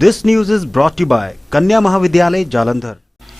This news is brought to you by कन्या महाविद्यालय जालंधर।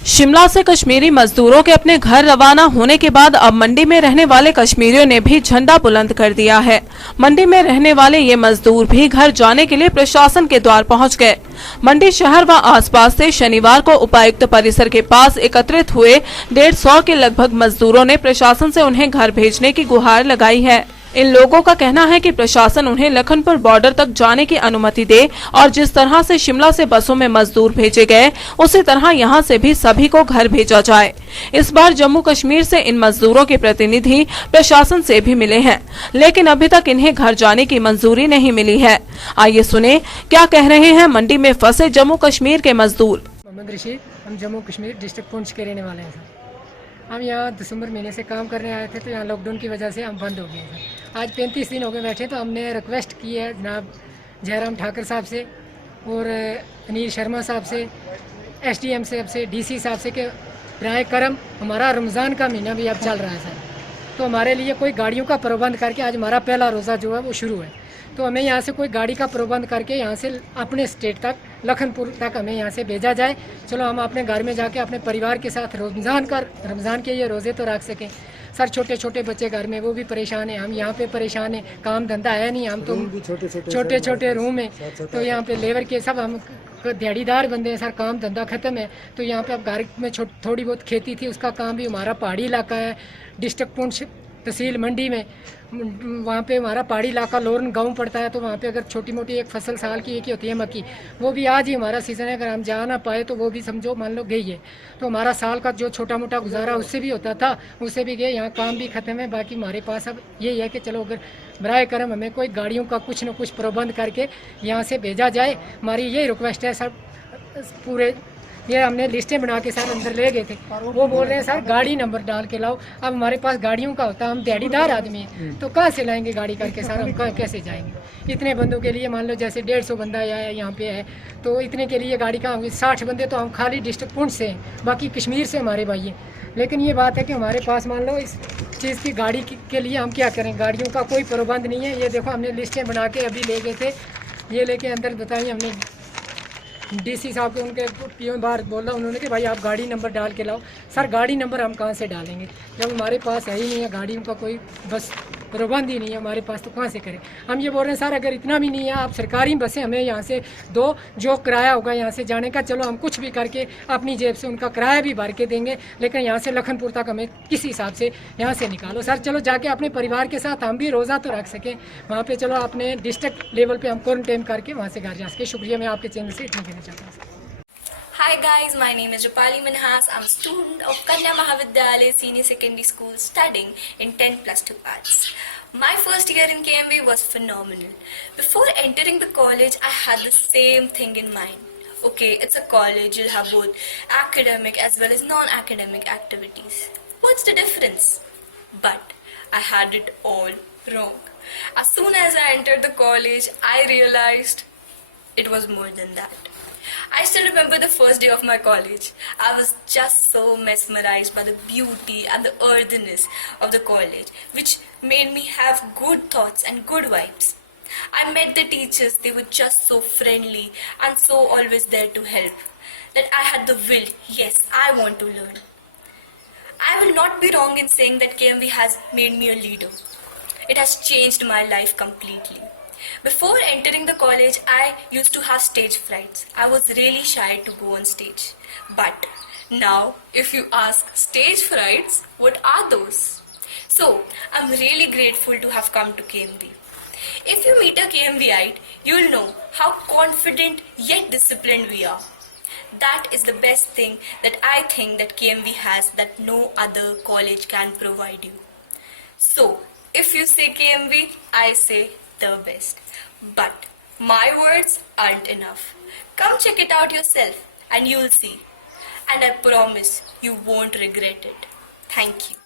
शिमला से कश्मीरी मजदूरों के अपने घर रवाना होने के बाद अब मंडी में रहने वाले कश्मीरियों ने भी झंडा बुलंद कर दिया है। मंडी में रहने वाले ये मजदूर भी घर जाने के लिए प्रशासन के द्वार पहुंच गए। मंडी शहर व आसपास से शनिवार को उपायुक्त परिसर के पास एकत्रित हुए 150 के लगभग मजदूरों ने प्रशासन से उन्हें घर भेजने की गुहार लगाई है। इन लोगों का कहना है कि प्रशासन उन्हें लखनपुर बॉर्डर तक जाने की अनुमति दे और जिस तरह से शिमला से बसों में मजदूर भेजे गए उसी तरह यहां से भी सभी को घर भेजा जाए। इस बार जम्मू कश्मीर से इन मजदूरों के प्रतिनिधि प्रशासन से भी मिले हैं, लेकिन अभी तक इन्हें घर जाने की मंजूरी नहीं मिली है। आइए सुने क्या कह रहे हैं मंडी में फंसे जम्मू कश्मीर के मजदूर। मोहम्मद रशीद, हम जम्मू कश्मीर डिस्ट्रिक्ट पुंछ के रहने वाले हैं। हम यहाँ दिसंबर महीने से काम करने आए थे, तो यहाँ लॉकडाउन की वजह से हम बंद हो गए थे। आज 35 दिन हो गए बैठे, तो हमने रिक्वेस्ट की है जनाब जयराम ठाकर साहब से और अनिल शर्मा साहब से, SDM साहब से, DC साहब से कि बराए करम हमारा रमज़ान का महीना भी अब चल रहा है सर, तो हमारे लिए कोई गाड़ियों का प्रबंध करके, आज हमारा पहला रोज़ा जो है वो शुरू है, तो हमें यहाँ से कोई गाड़ी का प्रबंध करके यहाँ से अपने स्टेट तक लखनपुर तक हमें यहाँ से भेजा जाए। चलो हम अपने घर में जाके अपने परिवार के साथ रमज़ान के ये रोज़े तो रख सकें। सर छोटे छोटे बच्चे घर में वो भी परेशान हैं, हम यहाँ पे परेशान हैं, काम धंधा है नहीं, हम तो छोटे छोटे रूम है, तो यहाँ पे लेबर के सब हम दिहाड़ीदार बंदे हैं सर, काम धंधा ख़त्म है। तो यहाँ पे अब घर में थोड़ी बहुत खेती थी, उसका काम भी, हमारा पहाड़ी इलाका है, डिस्ट्रिक्ट पुंछ तहसील मंडी में, वहाँ पे हमारा पहाड़ी इलाका लोरन गांव पड़ता है, तो वहाँ पे अगर छोटी मोटी एक फसल साल की एक ही होती है मक्की, वो भी आज ही हमारा सीज़न है, अगर हम जा ना पाए तो वो भी समझो मान लो गई है, तो हमारा साल का जो छोटा मोटा गुजारा उससे भी होता था, उससे भी गए। यहाँ काम भी ख़त्म है, बाकी हमारे पास अब यही है कि चलो अगर बराए करम हमें कोई गाड़ियों का कुछ न कुछ प्रबंध करके यहाँ से भेजा जाए। हमारी यही रिक्वेस्ट है सर। पूरे ये हमने लिस्टें बना के सर अंदर ले गए थे, वो बोल रहे हैं सर गाड़ी नंबर डाल के लाओ। अब हमारे पास गाड़ियों का होता, हम दिहाड़ीदार आदमी हैं, तो कहाँ से लाएंगे गाड़ी करके सर, हम कहाँ कैसे जाएंगे। इतने बंदों के लिए मान लो जैसे 150 बंदा यहाँ पे है, तो इतने के लिए गाड़ी कहाँ होगी। 60 बंदे तो हम खाली डिस्ट्रिक्ट पुंछ से हैं, बाकी कश्मीर से हमारे भाई हैं। लेकिन ये बात है कि हमारे पास मान लो इस चीज़ की गाड़ी के लिए हम क्या करें, गाड़ियों का कोई प्रबंध नहीं है। ये देखो हमने लिस्टें बना के अभी ले गए थे, ये लेके अंदर बताइए हमने DC साहब के, उनके पियों बाहर बोला उन्होंने कि भाई आप गाड़ी नंबर डाल के लाओ। सर गाड़ी नंबर हम कहाँ से डालेंगे जब हमारे पास है ही नहीं है, गाड़ियों का कोई बस प्रबंध ही नहीं है हमारे पास, तो कहाँ से करें। हम ये बोल रहे हैं सर अगर इतना भी नहीं है, आप सरकारी बसें हमें यहाँ से दो, जो किराया होगा यहाँ से जाने का, चलो हम कुछ भी करके अपनी जेब से उनका किराया भी भर के देंगे, लेकिन यहाँ से लखनपुर तक हमें किसी हिसाब से यहाँ से निकालो सर। चलो जाके अपने परिवार के साथ हम भी रोज़ा तो रख सकें वहाँ पर, चलो अपने डिस्ट्रिक्ट लेवल पर हम क्वारंटाइन करके वहाँ से घर जा सके। शुक्रिया, मैं आपके चैनल से इतना कहना चाहता हूँ। Hi guys, my name is Rupali Manhas. I'm a student of Kanya Mahavidyalaya Senior Secondary School studying in 10+2 arts. My first year in KMV was phenomenal. Before entering the college, I had the same thing in mind. Okay, it's a college, you'll have both academic as well as non-academic activities. What's the difference? But I had it all wrong. As soon as I entered the college, I realized it was more than that. I still remember the first day of my college. I was just so mesmerized by the beauty and the earthiness of the college, which made me have good thoughts and good vibes. I met the teachers, they were just so friendly and so always there to help, that I had the will, yes, I want to learn. I will not be wrong in saying that KMV has made me a leader. It has changed my life completely. Before entering the college, I used to have stage frights. I was really shy to go on stage. But now, if you ask stage frights, what are those? So, I'm really grateful to have come to KMV. If you meet a KMVite, you'll know how confident yet disciplined we are. That is the best thing that I think that KMV has that no other college can provide you. So, if you say KMV, I say the best. But my words aren't enough. Come check it out yourself and you'll see. And I promise you won't regret it. Thank you.